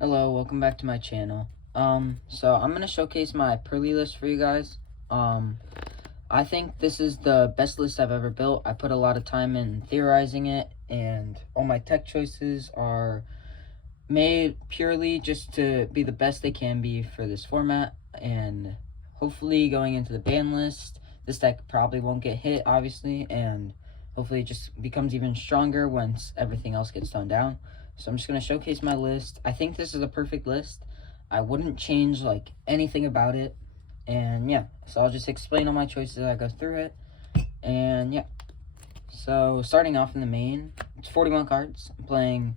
Hello, welcome back to my channel. So I'm gonna showcase my Purrely list for you guys. I think this is the best list I've ever built. I put a lot of time in theorizing it, and all my tech choices are made purely just to be the best they can be for this format, and hopefully going into the ban list, this deck probably won't get hit, obviously, and hopefully it just becomes even stronger once everything else gets toned down. So I'm just going to showcase my list. I think this is a perfect list. I wouldn't change like anything about it. And yeah, so I'll just explain all my choices as I go through it. And yeah, so starting off in the main, it's 41 cards. I'm playing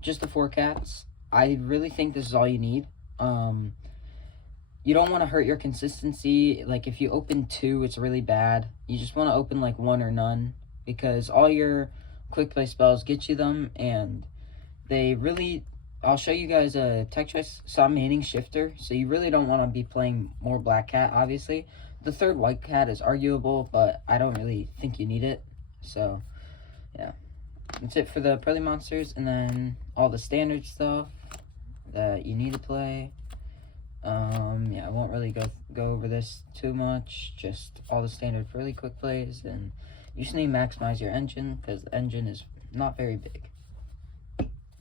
just the 4 cats. I really think this is all you need. You don't want to hurt your consistency. Like if you open 2, it's really bad. You just want to open like 1 or none, because all your quick play spells get you them, and they really, I'll show you guys a tech choice. So I'm maining Shifter, so you really don't want to be playing more Black Cat, obviously. The 3rd White Cat is arguable, but I don't really think you need it. So, yeah. That's it for the Purrely monsters, and then all the standard stuff that you need to play. Yeah, I won't really go over this too much, just all the standard Purrely quick plays, and you just need to maximize your engine, because the engine is not very big.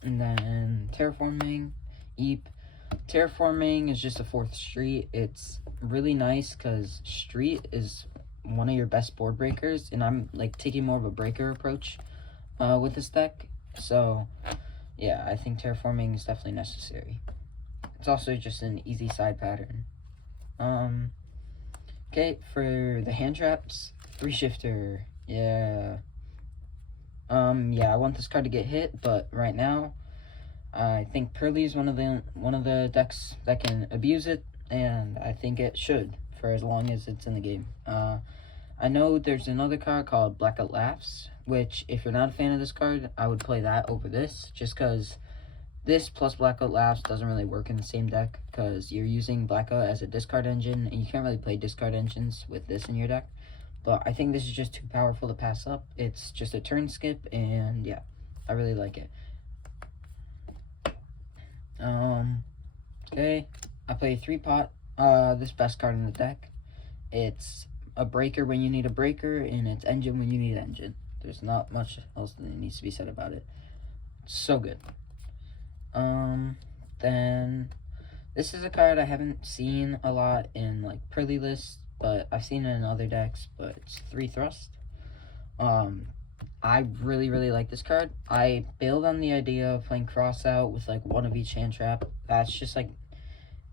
And then terraforming, Eep. Terraforming is just a 4th street. It's really nice because street is one of your best board breakers, and I'm like taking more of a breaker approach with this deck. So yeah, I think terraforming is definitely necessary. It's also just an easy side pattern. Okay, for the hand traps, 3 Shifter. Yeah. Yeah, I want this card to get hit, but right now, I think Purrely is one of the decks that can abuse it, and I think it should for as long as it's in the game. I know there's another card called Blackout Laughs, which if you're not a fan of this card, I would play that over this, just because this plus Blackout Laughs doesn't really work in the same deck, because you're using Blackout as a discard engine, and you can't really play discard engines with this in your deck. But I think this is just too powerful to pass up. It's just a turn skip, and yeah, I really like it. Okay, I play 3-pot, this best card in the deck. It's a breaker when you need a breaker, and it's engine when you need engine. There's not much else that needs to be said about it. It's so good. Then this is a card I haven't seen a lot in like Purrely lists, but I've seen it in other decks, but it's 3 Thrust. I really like this card. I bailed on the idea of playing Cross Out with like 1 of each hand trap. That's just like,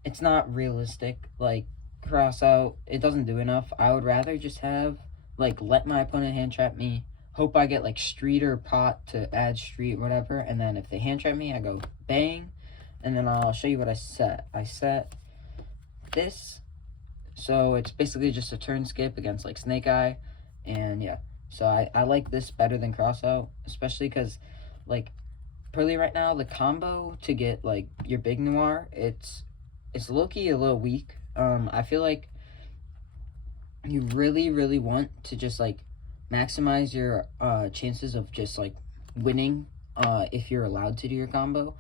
it's not realistic. Like Cross Out, it doesn't do enough. I would rather just have like let my opponent hand trap me, hope I get like street or pot to add street or whatever, and then if they hand trap me, I go bang, and then I'll show you what I set. I set this, so it's basically just a turn skip against like Snake Eye, and yeah. So I like this better than Cross Out, especially because like Purrely right now, the combo to get like your big noir, it's low-key a little weak. I feel like you really want to just like maximize your chances of just like winning if you're allowed to do your combo,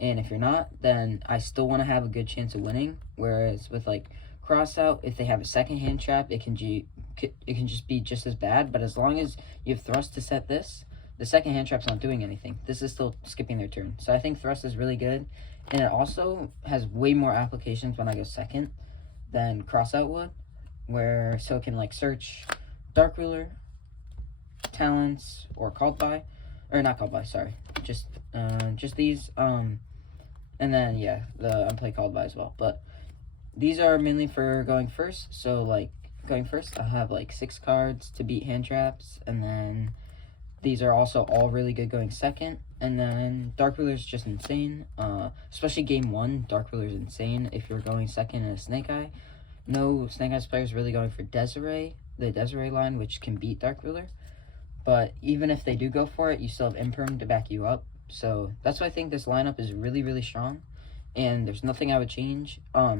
and if you're not, then I still want to have a good chance of winning. Whereas with like Cross Out, if they have a second hand trap, it can just be just as bad. But as long as you have Thrust to set this, the second hand trap's not doing anything. This is still skipping their turn. So I think Thrust is really good, and it also has way more applications when I go second than Cross Out would, where so it can like search Dark Ruler, Talents, or Called By, or not Called By, sorry, just these, and then yeah, the Unplay Called By as well. But these are mainly for going first, so like going first, I have like 6 cards to beat hand traps, and then these are also all really good going second. And then Dark Ruler is just insane, especially game 1. Dark Ruler is insane if you're going second in a Snake Eye. No Snake Eyes players really going for Desiree, the Desiree line, which can beat Dark Ruler. But even if they do go for it, you still have Imperm to back you up. So that's why I think this lineup is really strong, and there's nothing I would change. A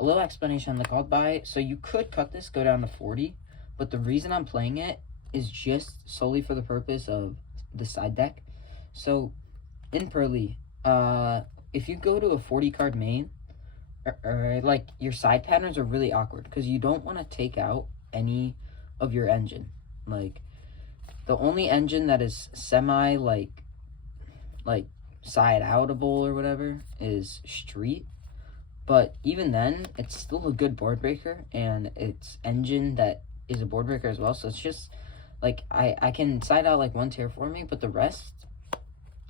little explanation on the Called By. So you could cut this, go down to 40, but the reason I'm playing it is just solely for the purpose of the side deck. So in Purrely, if you go to a 40 card main, like your side patterns are really awkward because you don't want to take out any of your engine. Like the only engine that is semi like side outable or whatever is street, but even then it's still a good board breaker, and it's engine that is a board breaker as well. So it's just like I can side out like one terraforming, but the rest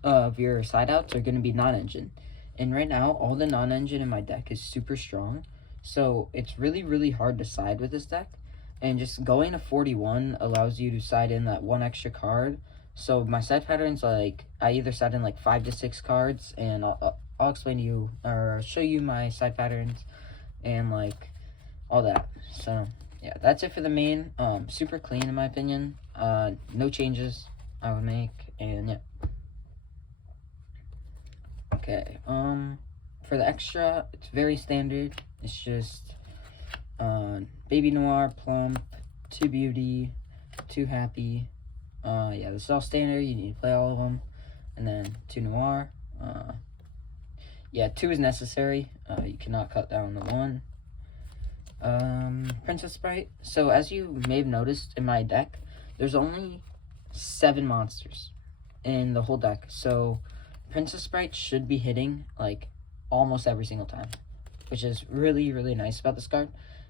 of your side outs are going to be non-engine. And right now all the non-engine in my deck is super strong, so it's really hard to side with this deck. And just going to 41 allows you to side in that one extra card. So my side patterns, like I either side in like 5 to 6 cards, and I'll explain to you or show you my side patterns and like all that. So yeah, that's it for the main. Super clean in my opinion. No changes I would make, and yeah. Okay, for the extra, it's very standard. It's just Baby Noir, Plump, 2 Beauty, 2 Happy. Yeah, this is all standard. You need to play all of them. And then 2 Noir. Yeah, 2 is necessary. You cannot cut down to 1. Princess Sprite. So as you may have noticed in my deck, there's only 7 monsters in the whole deck. So Princess Sprite should be hitting like almost every single time, which is really nice about this card.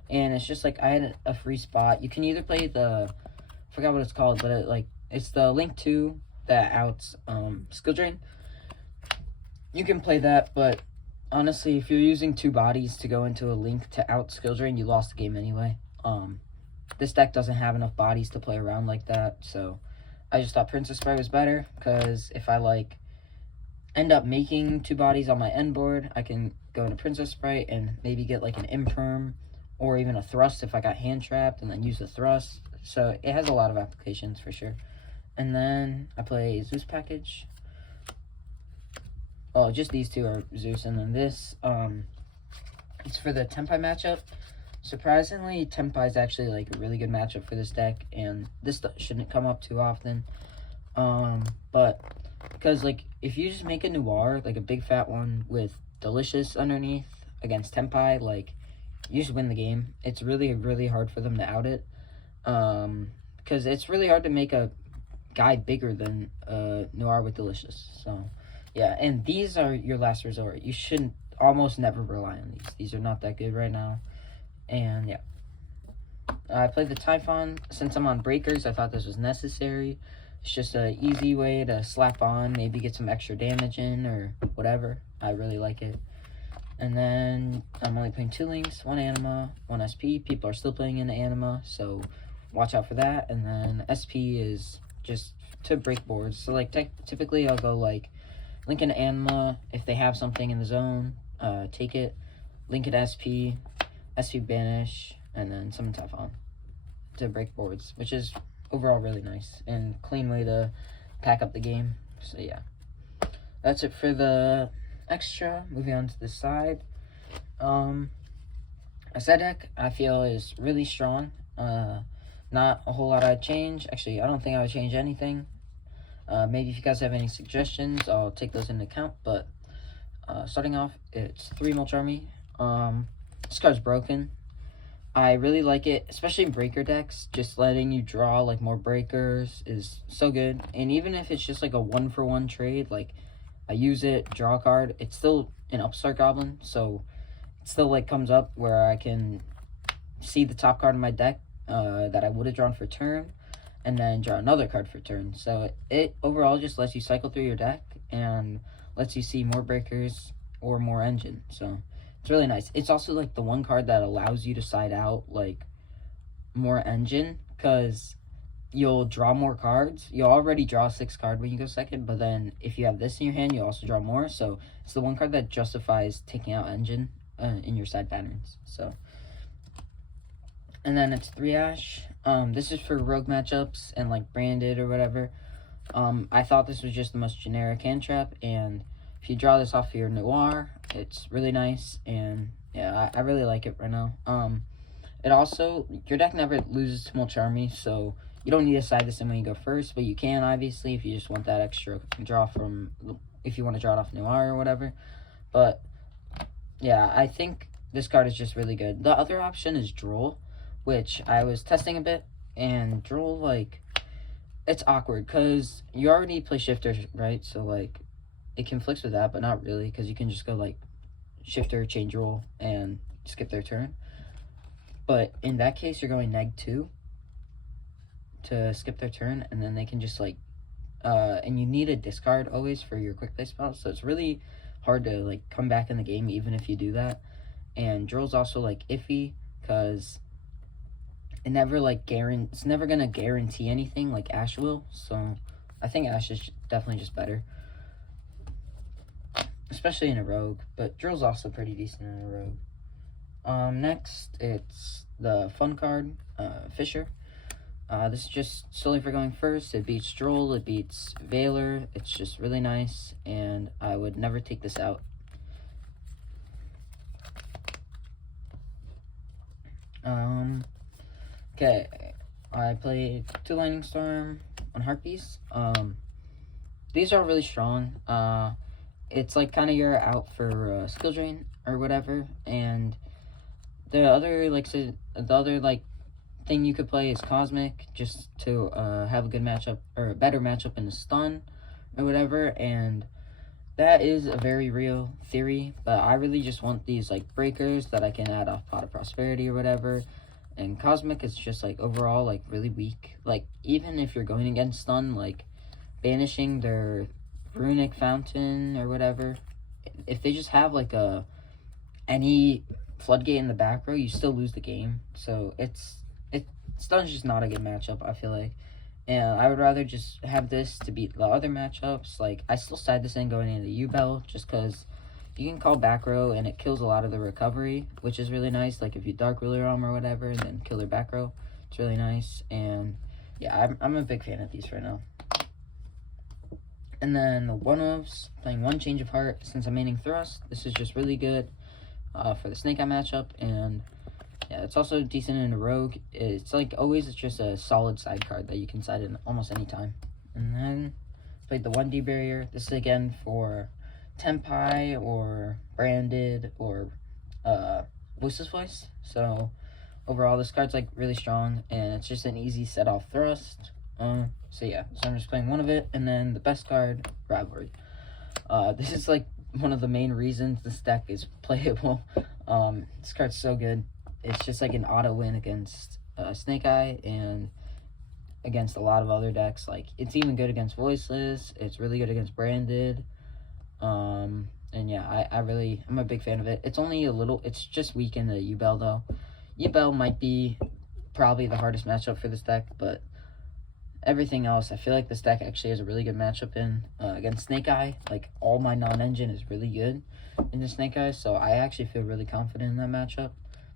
And it's just like I had a free spot. You can either play the, I forgot what it's called, but it's the Link 2 that outs Skill Drain. You can play that, but honestly, if you're using 2 bodies to go into a Link to out Skill Drain, you lost the game anyway. This deck doesn't have enough bodies to play around like that, so I just thought Princess Sprite was better, because if I like end up making 2 bodies on my end board, I can go into Princess Sprite and maybe get like an Imperm or even a Thrust if I got hand trapped, and then use the Thrust. So it has a lot of applications for sure. And then I play Zeus package. Oh, just these 2 are Zeus, and then this, it's for the Tempai matchup. Surprisingly, Tempai is actually like a really good matchup for this deck, and this shouldn't come up too often. But because like if you just make a Noir, like a big fat one with Delicious underneath against Tempai, like you just win the game. It's really hard for them to out it, because it's really hard to make a guy bigger than Noir with Delicious. So yeah, and these are your last resort. You shouldn't almost never rely on these. These are not that good right now. And yeah, I played the Typhon. Since I'm on breakers, I thought this was necessary. It's just an easy way to slap on, maybe get some extra damage in or whatever. I really like it. And then I'm only playing 2 links, 1 anima, 1 SP. People are still playing into anima, so watch out for that. And then SP is just to break boards. So like typically I'll go like link into anima if they have something in the zone, take it, link it SP, SP banish, and then summon Typhon to break boards, which is overall really nice and clean way to pack up the game. So yeah, that's it for the extra. Moving on to the side, a side deck I feel is really strong. Not a whole lot I'd change. Actually, I don't think I would change anything. Maybe if you guys have any suggestions, I'll take those into account. But starting off, it's 3 Mulch Army. This card's broken. I really like it, especially in breaker decks. Just letting you draw like more breakers is so good. And even if it's just like a 1-for-1 trade, like I use it, draw a card, it's still an Upstart Goblin, so it still like comes up where I can see the top card in my deck that I would have drawn for turn, and then draw another card for turn. So it overall just lets you cycle through your deck and lets you see more breakers or more engine. So it's really nice. It's also like the one card that allows you to side out like more engine, because you'll draw more cards. You'll already draw 6 card when you go second, but then if you have this in your hand, you also draw more. So it's the one card that justifies taking out engine in your side patterns. So, and then it's 3 Ash. This is for rogue matchups and like branded or whatever. I thought this was just the most generic hand trap, and if you draw this off your Noir, it's really nice, and yeah, I really like it right now. It also, your deck never loses to Mulch Army, so you don't need to side this in when you go first, but you can, obviously, if you just want that extra draw from, if you want to draw it off Noir or whatever. But yeah, I think this card is just really good. The other option is Droll, which I was testing a bit, and Droll, like, it's awkward because you already play Shifter, right? So, like, it conflicts with that, but not really, because you can just go, like, Shifter, change Droll, and skip their turn. But in that case, you're going -2 to skip their turn, and then they can just, like, and you need a discard always for your quick play spells, so it's really hard to, like, come back in the game even if you do that. And Droll's also, like, iffy, because it never, like, it's never gonna guarantee anything like Ash will, so I think Ash is definitely just better. Especially in a rogue, but Droll's also pretty decent in a rogue. Next, it's the fun card, Fisher. This is just solely for going first. It beats Droll, it beats Veiler. It's just really nice, and I would never take this out. Okay, I played 2 Lightning Storm, 1 Heart Beast. These are really strong. It's like kind of you're out for skill drain or whatever, and the other thing you could play is Cosmic, just to have a good matchup or a better matchup in the stun or whatever, and that is a very real theory. But I really just want these like breakers that I can add off Pot of Prosperity or whatever. And Cosmic is just like overall like really weak. Like even if you're going against stun, like banishing their Runic Fountain or whatever, if they just have like any floodgate in the back row, you still lose the game. So stun's just not a good matchup, I feel like. And I would rather just have this to beat the other matchups. Like I still side this in going into U-Bell just because you can call back row and it kills a lot of the recovery, which is really nice. Like if you Dark Ruler Realm or whatever and then kill their back row, it's really nice. And yeah, I'm a big fan of these right now. And then the one-ofs, playing 1 Change of Heart since I'm maining Thrust. This is just really good for the Snake Eye matchup, and yeah, it's also decent in a Rogue. It's like always, it's just a solid side card that you can side in almost any time. And then played the 1D Barrier. This is again for Tempai or Branded or Voiceless Voice. So overall, this card's like really strong, and it's just an easy set off Thrust. So yeah, so I'm just playing 1 of it, and then the best card, Rivalry. This is like one of the main reasons this deck is playable. This card's so good. It's just like an auto win against Snake Eye and against a lot of other decks. Like it's even good against Voiceless. It's really good against Branded. And yeah, I'm a big fan of it. It's only it's just weak in the U-Bell though. U-Bell might be probably the hardest matchup for this deck, but everything else, I feel like this deck actually has a really good matchup in against Snake Eye. Like all my non-engine is really good in the Snake Eye, so I actually feel really confident in that matchup.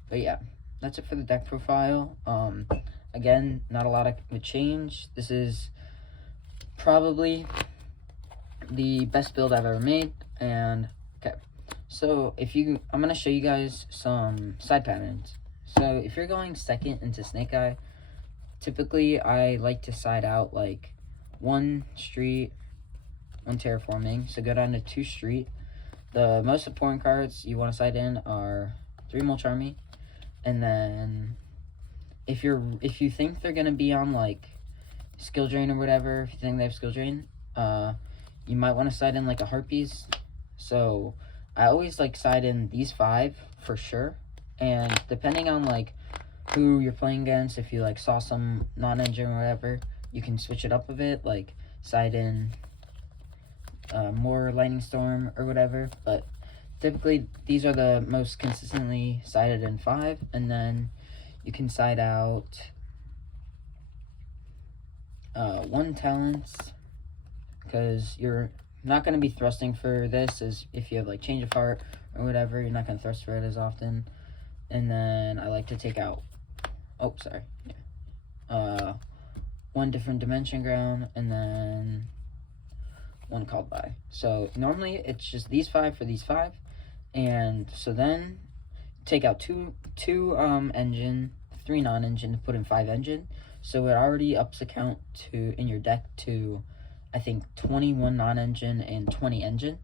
But yeah, that's it for the deck profile. Again, not a lot would change. This is probably the best build I've ever made. And okay, so I'm gonna show you guys some side patterns. So if you're going second into Snake Eye, typically I like to side out like 1 street, 1 terraforming. So go down to 2 street. The most important cards you want to side in are 3 Mulch Army, and then if you think they're gonna be on like skill drain or whatever, if you think they have skill drain, you might want to side in like a Heart Beast. So I always like side in these 5 for sure, and depending on like who you're playing against, if you like saw some non-engine or whatever, you can switch it up a bit, like side in more Lightning Storm or whatever. But typically these are the most consistently sided in 5, and then you can side out 1 Talents, because you're not going to be thrusting for this, as if you have like Change of Heart or whatever, you're not going to thrust for it as often. And then I like to take out 1 Different Dimension Ground, and then 1 Called By. So normally it's just these 5 for these 5, and so then take out 2 engine, 3 non-engine to put in 5 engine. So it already ups the count in your deck to I think 21 non-engine and 20 engine.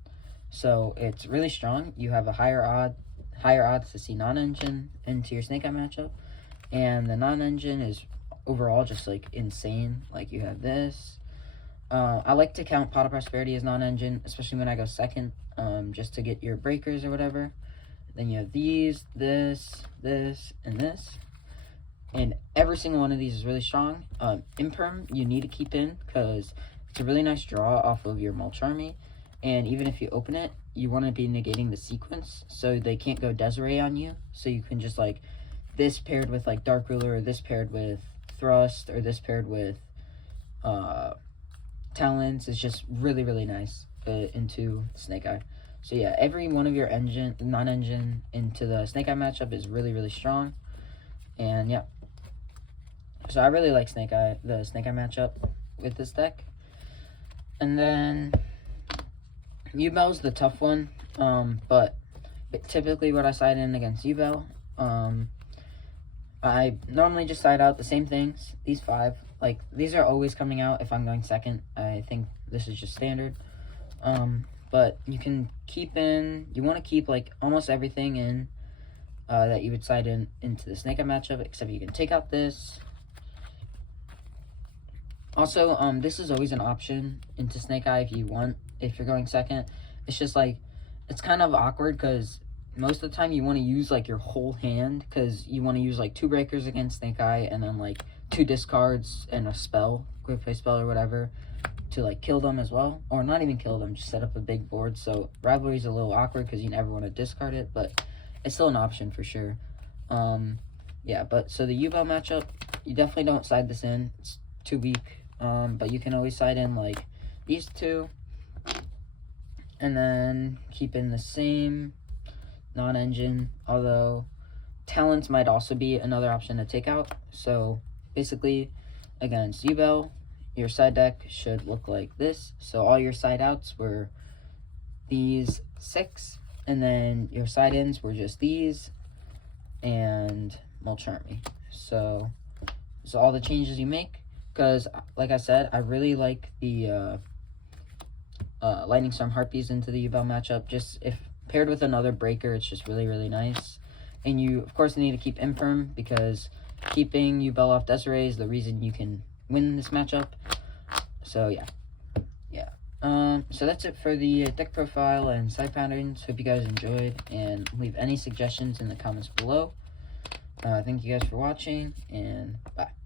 So it's really strong. You have a higher odds to see non-engine into your Snake Eye matchup. And the non-engine is overall just like insane. Like you have this. I like to count Pot of Prosperity as non-engine, especially when I go second, just to get your breakers or whatever. Then you have these, this, and this. And every single one of these is really strong. Imperm, you need to keep in because it's a really nice draw off of your Mulch Army. And even if you open it, you want to be negating the sequence so they can't go Desiree on you. So you can just like this paired with like Dark Ruler, or this paired with Thrust, or this paired with Talents is just really, really nice into Snake Eye. So yeah, every one of your non-engine into the Snake Eye matchup is really, really strong. And yeah. So I really like the Snake Eye matchup with this deck. And then U-Bell's the tough one. But typically what I side in against U-Bell, I normally just side out the same things, these 5. Like, these are always coming out if I'm going second. I think this is just standard. But you can keep in, you want to keep, like, almost everything in that you would side into the Snake Eye matchup, except you can take out this. Also, this is always an option into Snake Eye if you want, if you're going second. It's just, like, it's kind of awkward because most of the time you want to use, like, your whole hand because you want to use, like, 2 breakers against Snake Eye and then, like, 2 discards and a spell, quick play spell or whatever, to like kill them as well, or not even kill them, just set up a big board. So Rivalry is a little awkward because you never want to discard it, but it's still an option for sure. Yeah, but so the U-Bell matchup, you definitely don't side this in, it's too weak, but you can always side in like these 2, and then keep in the same non-engine, although Talents might also be another option to take out. So basically, against U-Bell, your side deck should look like this. So all your side outs were these 6, and then your side ins were just these and Mulch Army. So all the changes you make, because like I said, I really like the Lightning Storm Harpies into the U-Bell matchup. Just if paired with another breaker, it's just really, really nice. And you, of course, need to keep Imperm because keeping U-Bell off Desiree is the reason you can win this matchup. So yeah. So that's it for the deck profile and side patterns. Hope you guys enjoyed, and leave any suggestions in the comments below. Thank you guys for watching, and bye.